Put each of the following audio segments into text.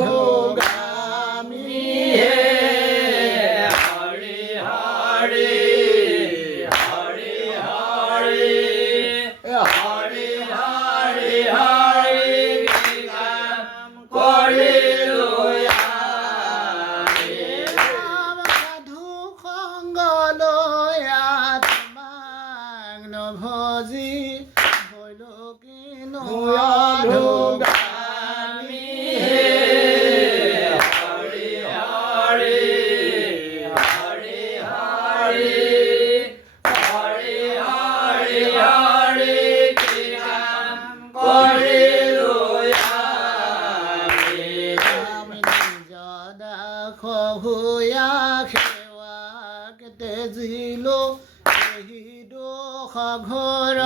অধোগামী হে হৰি হৰি হৰি হৰি হৰি হৰি হৰি কি কাম কৰিলো আমি সাধু সংগ লৈ আত্মাক নভজি হইল কিনো অধোগামী হে হৰি হৰি হৰি হৰি হৰি হৰি হৰি কি কাম কৰিলো আমি নিজ দাস হুয়া সেৱাক তেজিলো এই দোষ ঘৰ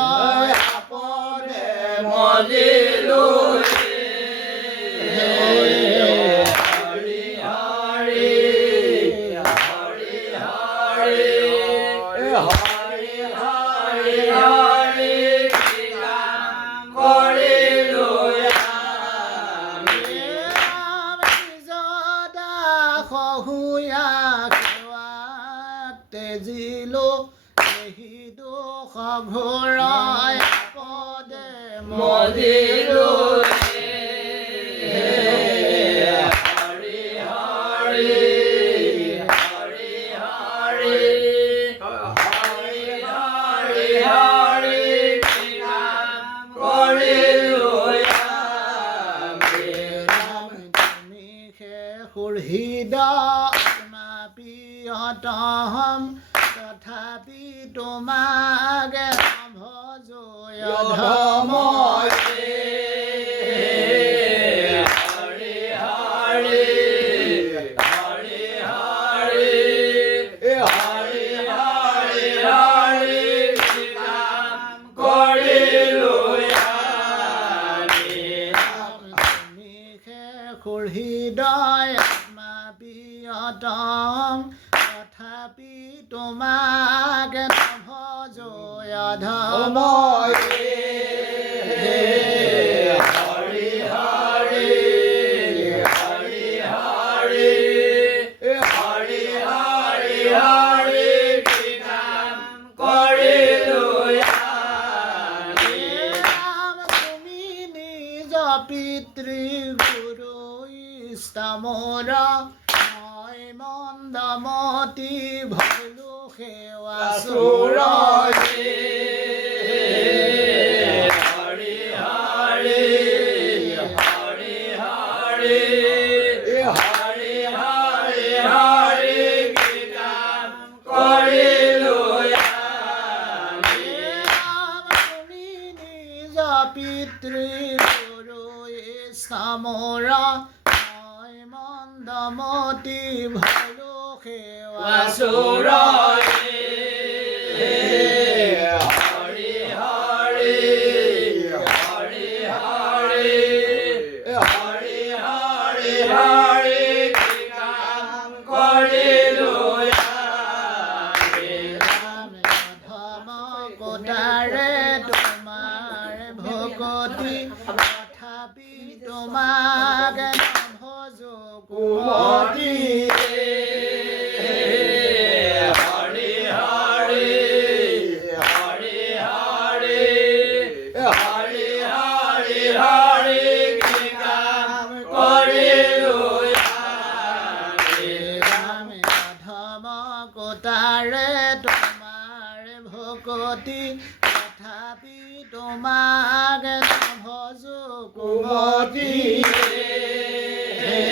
আপনে মজিলো হৰি হৰি হৰি হৰি হৰি হৰি হৰি কি কাম কৰিলো আমি নিজ দাস হুয়া সেৱাক তেজিলো এই দোষ ঘৰ পদে মজিলো হৰি হৰি হৰি হৰি হৰি হৰি হৰি কি কাম কৰিলো আমি তুমি হৃদ আত্মা প্ৰিয়তম তথাপি তোমাক ভজো অধম হৰি হৰি হৰি হৰি হৰি হৰি হৰি কি কাম কৰিলো আমি তুমি হৃদয় আত্মা প্ৰিয়তম তথাপি তোমাক নভজো অধম হৰি হৰি হৰি হৰি হৰি হৰি হৰি কি কাম কৰিলো আমি তুমি নিজ পিতৃ গুৰু ইষ্টামৰ মই মন্দমতি ভৈলো সেৱা চোৰ হৰি হৰি হৰি হৰি হৰি হৰি কি কাম কৰিলো আমি তুমি নিজ পিতৃ গুৰু ইষ্টামৰ মই মন্দমতি ভৈলো সেৱা চোৰ হৰি হৰি হৰি হৰি হৰি হৰি হৰি কি কাম কৰিলো আমি ধৰ্ম কোটাৰে তোমাৰ ভকতি তথাপি তোমাক নভজো কুমতি হৰি হৰি হৰি হৰি হৰি হৰি হৰি কি কাম কৰিলো আমি ধৰ্ম কোটাৰে তোমাৰ ভকতি তথাপি তোমাক নভজো কুমতি হৰি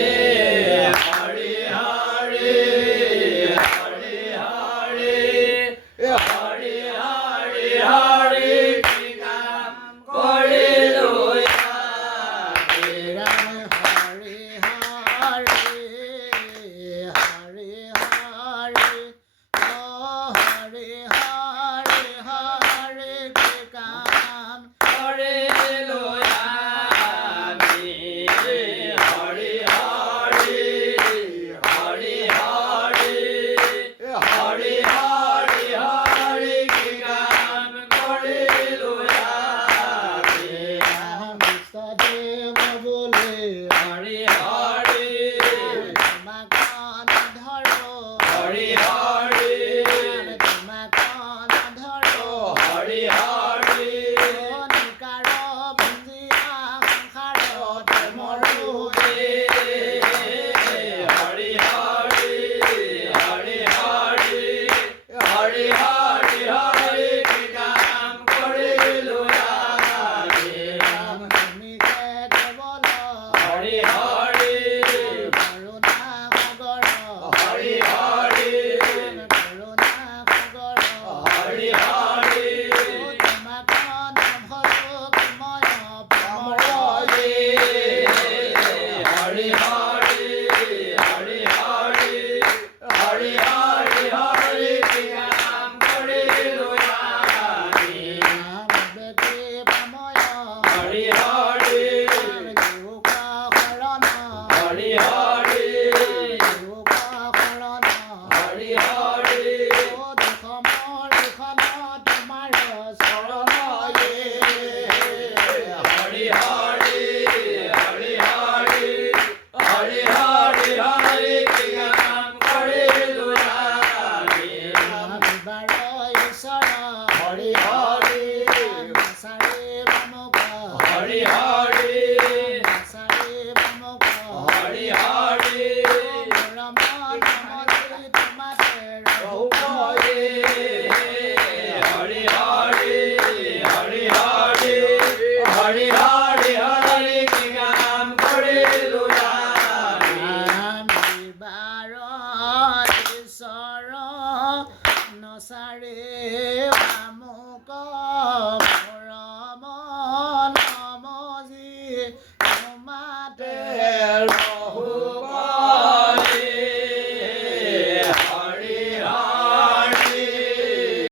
হৰি হৰি হৰি হৰি হৰি কি কাম কৰিলো আমি হৰি হৰি হৰি হৰি হৰি হৰি হৰি কি কাম কৰিলো আমি হৰি হৰি হৰি হৰি হৰি হৰি কি কাম কৰিলো আমি দেৱ বোলে হৰি হৰি হৰি হৰি কি কাম কৰিলো আজি তুমিকে কেৱল হৰি হৰি কৰুণা সাগৰ হৰি হৰি কৰুণা সাগৰ হৰি হৰি তোমাক নাম হৰো মই হৰি হৰি হৰি হৰি হৰি হৰি হৰি হৰি কি কাম কৰিলো আজি বেটি পাময় হৰি হৰি শৰণ হৰি হৰি শৰণ হৰি হৰি তোমাৰ চৰণ হৰি হৰি হৰি হৰি হৰি হৰি হৰি কি কাম কৰিলো আজি বিবাৰ ঈশ্বৰ হৰি হৰি চাৰি বামক হৰি হৰি চাৰি বামক হৰি হৰি ৰম নমস্তি তোমাকে হৰি হৰি হৰি হৰি হৰি হৰি হৰি হৰি কি কাম কৰিলো আজি বিবাৰ ঈশ্বৰ নচাৰে বামক ৰম নমজি তোমাতে